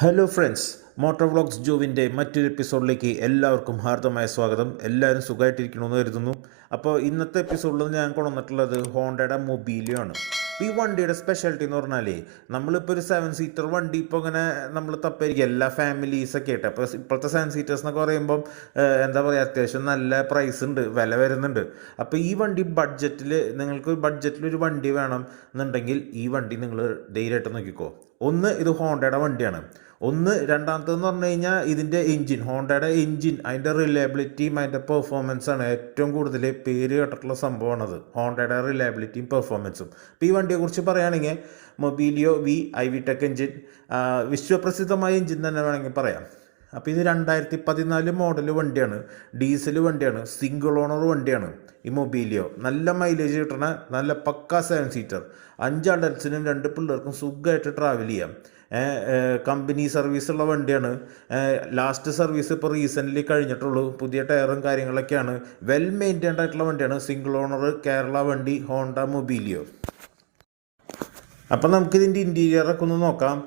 Hello friends, motor vlogs ജോവിൻ്റെ മറ്റൊരു എപ്പിസോഡിലേക്ക് എല്ലാവർക്കും ഹാർദമായ സ്വാഗതം. എല്ലാവരും സുഖമായിട്ടിരിക്കണമെന്ന് കരുതുന്നു. അപ്പോൾ ഇന്നത്തെ എപ്പിസോഡിൽ ഞാൻ കൊണ്ടുവന്നിട്ടുള്ളത് ഹോണ്ടയുടെ മൊബീലിയോ ആണ്. ഈ വണ്ടിയുടെ സ്പെഷ്യാലിറ്റി എന്ന് പറഞ്ഞാൽ നമ്മളിപ്പോൾ ഒരു 7 സീറ്റർ വണ്ടി ഇപ്പോൾ ഇങ്ങനെ നമ്മൾ തപ്പായിരിക്കും എല്ലാ ഫാമിലീസൊക്കെ ആയിട്ട്. അപ്പോൾ ഇപ്പോഴത്തെ 7 സീറ്റേഴ്സ് എന്നൊക്കെ പറയുമ്പം എന്താ പറയുക, അത്യാവശ്യം നല്ല പ്രൈസ് ഉണ്ട്, വില വരുന്നുണ്ട്. അപ്പോൾ ഈ വണ്ടി നിങ്ങൾക്ക് ബഡ്ജറ്റിലൊരു വണ്ടി വേണം എന്നുണ്ടെങ്കിൽ ഈ വണ്ടി നിങ്ങൾ ധൈര്യമായിട്ട് നോക്കിക്കോ. ഒന്ന്, ഇത് ഹോണ്ടയുടെ വണ്ടിയാണ്. രണ്ടാമത്തേന്ന് പറഞ്ഞു കഴിഞ്ഞാൽ ഇതിൻ്റെ ഹോണ്ടയുടെ എൻജിൻ, അതിൻ്റെ റിലയബിലിറ്റിയും അതിൻ്റെ പെർഫോമൻസാണ് ഏറ്റവും കൂടുതൽ പേര് കേട്ടിട്ടുള്ള സംഭവമാണത്. ഹോണ്ടയുടെ റിലയബിലിറ്റിയും പെർഫോമൻസും. ഇപ്പോൾ ഈ വണ്ടിയെക്കുറിച്ച് പറയുകയാണെങ്കിൽ മൊബീലിയോ iVTEC എൻജിൻ, വിശ്വപ്രസിദ്ധമായ എൻജിൻ തന്നെ വേണമെങ്കിൽ പറയാം. അപ്പോൾ ഇത് 2014 മോഡൽ വണ്ടിയാണ്, ഡീസൽ വണ്ടിയാണ്, സിംഗിൾ ഓണർ വണ്ടിയാണ് ഈ മൊബീലിയോ. നല്ല മൈലേജ് കിട്ടണ നല്ല പക്കാ 7 സീറ്റർ. 5 അഡൽസിനും 2 പിള്ളേർക്കും സുഖമായിട്ട് ട്രാവൽ ചെയ്യാം. കമ്പനി സർവീസുള്ള വണ്ടിയാണ്. ലാസ്റ്റ് സർവീസ് ഇപ്പോൾ റീസെൻ്റ്ലി കഴിഞ്ഞിട്ടുള്ളൂ. പുതിയ ടയറും കാര്യങ്ങളൊക്കെയാണ്. വെൽ മെയിൻറ്റൈൻഡ് ആയിട്ടുള്ള വണ്ടിയാണ്. സിംഗിൾ ഓണർ കേരള വണ്ടി ഹോണ്ട മൊബീലിയോ. അപ്പം നമുക്കിതിൻ്റെ ഇൻറ്റീരിയറൊക്കെ ഒന്ന് നോക്കാം.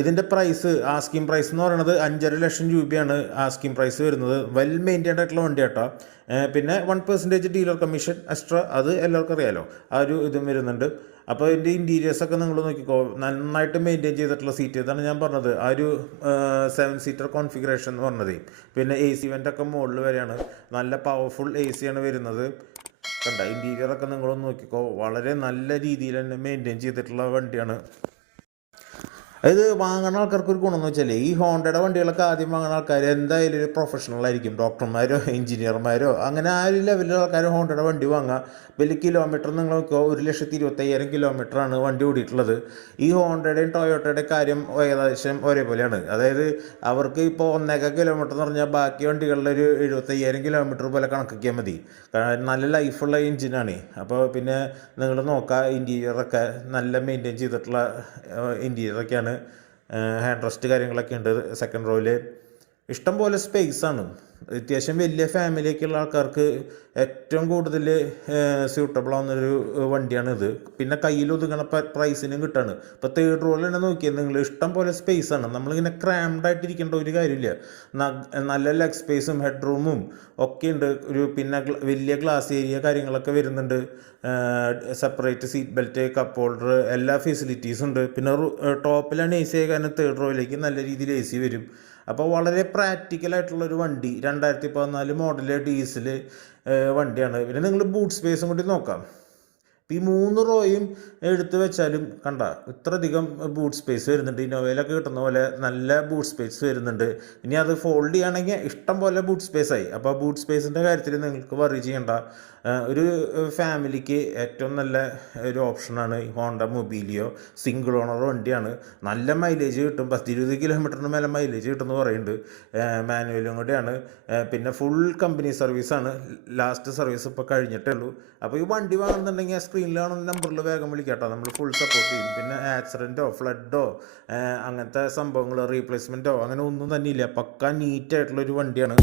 ഇതിൻ്റെ പ്രൈസ്, ആസ്കിംഗ് പ്രൈസ് എന്ന് പറയുന്നത് 5.5 ലക്ഷം രൂപയാണ് ആസ്കിംഗ് പ്രൈസ് വരുന്നത്. വെൽ മെയിൻറ്റൈൻഡ് ആയിട്ടുള്ള വണ്ടി കേട്ടോ. പിന്നെ 1% ഡീലർ കമ്മീഷൻ എക്സ്ട്രാ, അത് എല്ലാവർക്കും അറിയാലോ, ആ ഒരു ഇതും വരുന്നുണ്ട്. അപ്പോൾ ഇതിൻ്റെ ഇൻറ്റീരിയേഴ്സൊക്കെ നിങ്ങൾ നോക്കിക്കോ, നന്നായിട്ട് മെയിൻറ്റെയിൻ ചെയ്തിട്ടുള്ള സീറ്റ്. ഇതാണ് ഞാൻ പറഞ്ഞത്, ആ ഒരു 7 സീറ്റർ കോൺഫിഗറേഷൻ എന്ന് പറഞ്ഞത്. പിന്നെ AC വെൻ്റൊക്കെ മുകളിൽ വരെയാണ്, നല്ല പവർഫുൾ AC ആണ് വരുന്നത്. കണ്ട ഇൻറ്റീരിയറൊക്കെ നിങ്ങളൊന്ന് നോക്കിക്കോ, വളരെ നല്ല രീതിയിൽ തന്നെ മെയിൻറ്റെയിൻ ചെയ്തിട്ടുള്ള വണ്ടിയാണ്. ഇത് വാങ്ങുന്ന ആൾക്കാർക്ക് ഒരു ഗുണമെന്ന് വെച്ചാൽ, ഈ ഹോണ്ടയുടെ വണ്ടികളൊക്കെ ആദ്യം വാങ്ങുന്ന ആൾക്കാർ എന്തായാലും ഒരു പ്രൊഫഷണൽ ആയിരിക്കും. ഡോക്ടർമാരോ എഞ്ചിനീയർമാരോ അങ്ങനെ ആ ഒരു ലെവലിലുള്ള ആൾക്കാർ ഹോണ്ടയുടെ വണ്ടി വാങ്ങുക. വലിയ കിലോമീറ്റർ നിങ്ങൾ നോക്കുക, 1,25,000 കിലോമീറ്ററാണ് വണ്ടി ഓടിയിട്ടുള്ളത്. ഈ ഹോണ്ടയുടെയും ടൊയോട്ടയുടെ കാര്യം ഏകദേശം ഒരേപോലെയാണ്. അതായത് അവർക്ക് ഇപ്പോൾ 1.5 കിലോമീറ്റർ എന്ന് പറഞ്ഞാൽ ബാക്കി വണ്ടികളിൽ ഒരു 75,000 കിലോമീറ്റർ പോലെ കണക്കാക്കിയാൽ മതി. നല്ല ലൈഫുള്ള എഞ്ചിനാണ്. അപ്പോൾ പിന്നെ നിങ്ങൾ നോക്കുക, ഇൻറ്റീരിയറൊക്കെ നല്ല മെയിൻറ്റെയിൻ ചെയ്തിട്ടുള്ള ഇൻറ്റീരിയറൊക്കെയാണ്. ഹാൻഡ് റെസ്റ്റ് കാര്യങ്ങളൊക്കെ ഉണ്ട്. സെക്കൻഡ് റോയിൽ ഇഷ്ടം പോലെ സ്പേസാണ്. അത്യാവശ്യം വലിയ ഫാമിലിയൊക്കെയുള്ള ആൾക്കാർക്ക് ഏറ്റവും കൂടുതൽ സ്യൂട്ടബിൾ ആവുന്നൊരു വണ്ടിയാണിത്. പിന്നെ കയ്യിൽ ഒതുങ്ങണ പ്രൈസിനും കിട്ടാണ്. ഇപ്പോൾ തേർഡ് റോയിൽ തന്നെ നോക്കിയാൽ നിങ്ങൾ ഇഷ്ടം പോലെ സ്പേസാണ്. നമ്മളിങ്ങനെ ക്രാംഡായിട്ടിരിക്കേണ്ട ഒരു കാര്യമില്ല. നല്ല ലെഗ് സ്പേസും ഹെഡ് റൂമും ഒക്കെ ഉണ്ട്. പിന്നെ വലിയ ഗ്ലാസ് ഏരിയ കാര്യങ്ങളൊക്കെ വരുന്നുണ്ട്. Separate seat belt, cup holder, എല്ലാ ഫെസിലിറ്റീസും ഉണ്ട്. പിന്നെ ടോപ്പിലാണ് AC ആയ കാരണം തേർഡ് റോയിലേക്ക് നല്ല രീതിയിൽ AC വരും. അപ്പോൾ വളരെ പ്രാക്ടിക്കലായിട്ടുള്ളൊരു വണ്ടി, 2014 മോഡൽ ഡീസൽ വണ്ടിയാണ്. പിന്നെ നിങ്ങൾ ബൂട്ട് സ്പേസും കൂടി നോക്കാം. ഈ 3 റോയും എടുത്ത് വെച്ചാലും കണ്ട ഇത്രയധികം ബൂട്ട് സ്പേസ് വരുന്നുണ്ട്. ഇന്നോവയിലൊക്കെ കിട്ടുന്ന പോലെ നല്ല ബൂട്ട് സ്പേസ് വരുന്നുണ്ട്. ഇനി അത് ഫോൾഡ് ചെയ്യുകയാണെങ്കിൽ ഇഷ്ടം പോലെ ബൂട്ട് സ്പേസ് ആയി. അപ്പോൾ ബൂട്ട് സ്പേസിൻ്റെ കാര്യത്തിൽ നിങ്ങൾക്ക് വറി ചെയ്യേണ്ട. ഒരു ഫാമിലിക്ക് ഏറ്റവും നല്ല ഒരു ഓപ്ഷനാണ് ഈ ഹോണ്ട മൊബീലിയോ. സിംഗിൾ ഓണർ വണ്ടിയാണ്. നല്ല മൈലേജ് കിട്ടും, 10-20 കിലോമീറ്ററിന് മേലെ മൈലേജ് കിട്ടുമെന്ന് പറയുന്നുണ്ട്. മാനുവലും കൂടെയാണ്. പിന്നെ ഫുൾ കമ്പനി സർവീസാണ്. ലാസ്റ്റ് സർവീസ് ഇപ്പോൾ കഴിഞ്ഞിട്ടേ ഉള്ളൂ. അപ്പോൾ ഈ വണ്ടി വാങ്ങുന്നുണ്ടെങ്കിൽ സ്ക്രീനിൽ കാണുന്ന നമ്പറിൽ വേഗം വിളിക്കാട്ടോ, നമ്മൾ ഫുൾ സപ്പോർട്ട് ചെയ്യും. പിന്നെ ആക്സിഡൻറ്റോ ഫ്ലഡോ അങ്ങനത്തെ സംഭവങ്ങൾ, റീപ്ലേസ്മെൻറ്റോ അങ്ങനെ ഒന്നും തന്നെ ഇല്ല. പക്ക നീറ്റായിട്ടുള്ളൊരു വണ്ടിയാണ്.